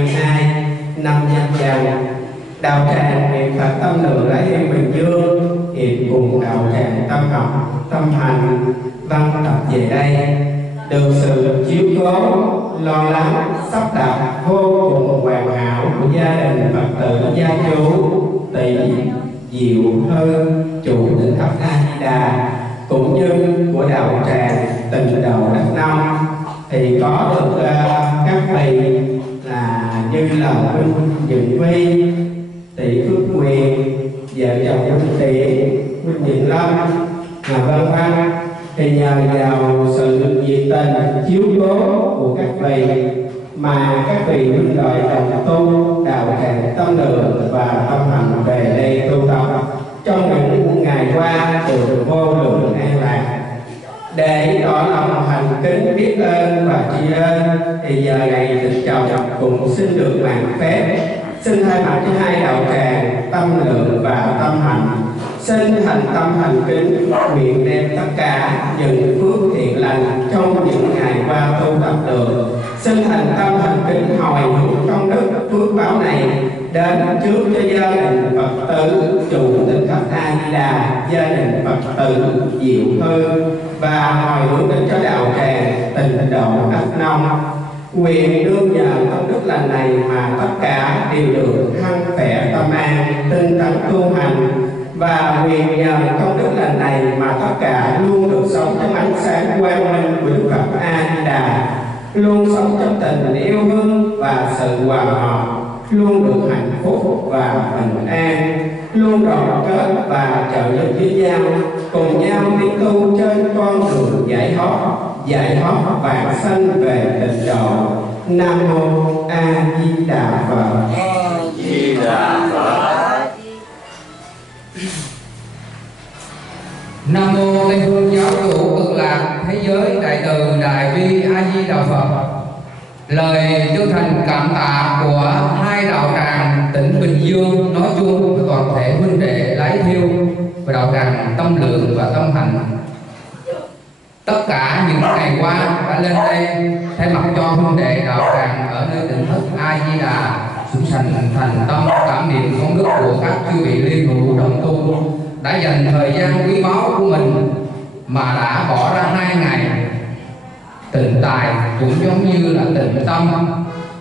32 năm Nhâm Dần, đạo tràng niệm Phật Tâm Lượng Lãi Yêu Bình Dương hiện cùng đạo tràng Tâm Học Tâm Hành Văn Tập về đây được sự chiếu cố lo lắng sắp đặt vô cùng hoàn hảo của gia đình Phật tử gia chủ Tỳ Diệu Thư chủ Tỉnh Thất A Di Đà cũng như của đạo tràng Tịnh Độ Đắk Nông, thì có được các vị là như là Huynh Dựng Vi, Tỷ Phước Quyền, vợ chồng Huynh Tiện, Huynh Diện Lâm, vân vân. Thì nhờ vào sự nhiệt tình chiếu cố của các vị mà các vị huynh đệ đồng tu đạo tràng Tâm Lượng và Tâm Hành về đây tu tập trong những ngày qua được vô lượng an lạc. Để tỏ lòng thành kính biết ơn và tri ân, thì giờ này Tịnh Chồng cũng xin được mạn phép xin thay mặt cho hai đạo tràng Tâm Lượng và Tâm Hành xin thành tâm thành kính nguyện đem tất cả những phước thiện lành trong những ngày qua tu tập được, xin thành tâm thành kính hồi hướng công đức phước báo này đến trước cho gia đình Phật tử chủ Tỉnh Thất A Di Đà, gia đình Phật tử Diệu Thư, và hồi hướng đến cho đạo tràng Tịnh Độ Đắk Nông. Nguyện đương nhờ công đức lành này mà tất cả đều được hăng khỏe tâm an, tinh tấn tu hành, và nguyện nhờ công đức lành này mà tất cả luôn được sống trong ánh sáng quang minh của Đức Phật A Di Đà, luôn sống trong tình yêu thương và sự hòa hợp, luôn được hạnh phúc và bình an, luôn đoàn kết và trợ giúp với nhau, cùng nhau tiến tu trên con đường giải thoát vãng sanh về tịnh độ. Nam mô A Di Đà Phật. A Di Đà Phật. Nam mô Tây Phương Giáo chủ Cực Lạc Thế Giới Đại Từ Đại Bi A Di Đà Phật. Lời chân thành cảm tạ của hai đạo tràng tỉnh Bình Dương nói chung với toàn thể huynh đệ Lái Thiêu và đạo tràng Tâm Lượng và Tâm Hành tất cả những ngày qua đã lên đây thay mặt cho huynh đệ đạo tràng ở nơi Tỉnh Thất A Di Đà chúng sanh thành tâm cảm niệm công đức của các chư vị liên hữu đồng tu đã dành thời gian quý báu của mình mà đã bỏ ra 2 ngày tịnh tài, cũng giống như là tịnh tâm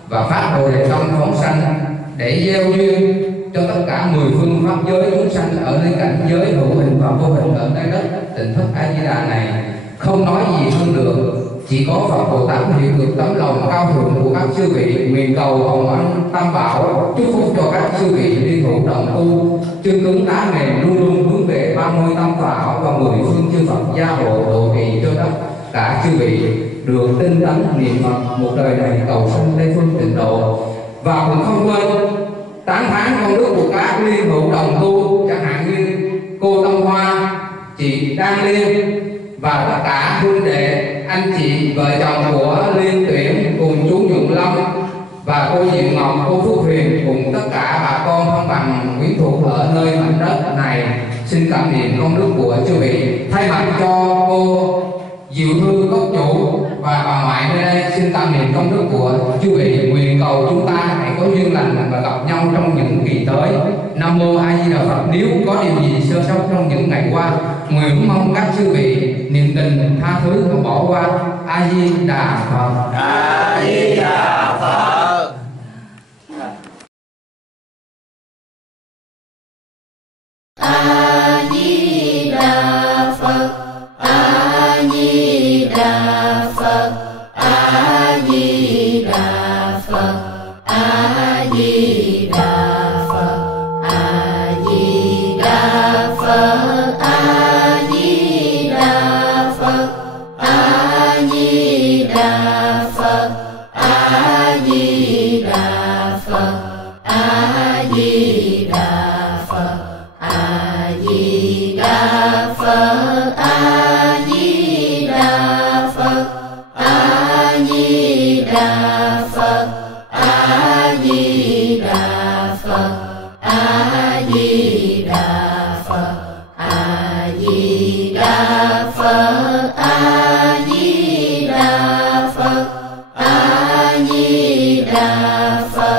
và phát Bồ Đề tâm phóng sanh để gieo duyên cho tất cả 10 phương pháp giới chúng sanh ở nơi cảnh giới hữu hình và vô hình ở nơi đất Tỉnh Thất A Di Đà này. Không nói gì hơn được, chỉ có Phật Bồ Tát hiểu được tấm lòng cao thượng của các chư vị, nguyện cầu hồng ân tam bảo chúc phúc cho các chư vị liên hữu đồng tu chân cứng đá mềm luôn luôn hướng về 30 tam bảo và 10 phương chư Phật gia hộ độ trì cho tất cả chư vị được tinh tấn niệm Phật một đời này cầu sanh Tây Phương Tịnh Độ. Và cũng không quên tán thán công đức của các liên hữu đồng tu, chẳng hạn như cô Tâm Hoa, chị Đan Liên và tất cả huynh đệ anh chị vợ chồng của Liên Tuyển cùng chú Nhuận Lâm và cô Diệu Ngọc, cô Phước Huyền cùng tất cả bà con thân bằng quyến thuộc ở nơi mảnh đất này xin cảm niệm công đức của chư vị. Thay mặt cho cô Diệu Thư gốc chủ và bà ngoại nơi đây xin cảm niệm công đức của chư vị, nguyện cầu chúng ta hãy có duyên lành và gặp nhau trong những kỳ tới. Nam mô A Di Đà Phật. Nếu có điều gì sơ sót trong những ngày qua, nguyện mong các chư vị niềm tình tha thứ và bỏ qua. A Di Đà Phật. A Di Đà Phật. A Di Đà Phật. A Di Đà Phật. A Di Đà Phật. A Di Đà Phật. A Di Đà Phật. A Di Đà Phật. A Di Đà Phật. A Di Đà Phật. A Di Đà Phật. A Di Đà Phật. A Di Đà Phật. A Di Đà Phật. A Di Đà Phật. A Di Đà Phật. A Di Đà Phật. A Di Đà Phật. A Di Đà Phật.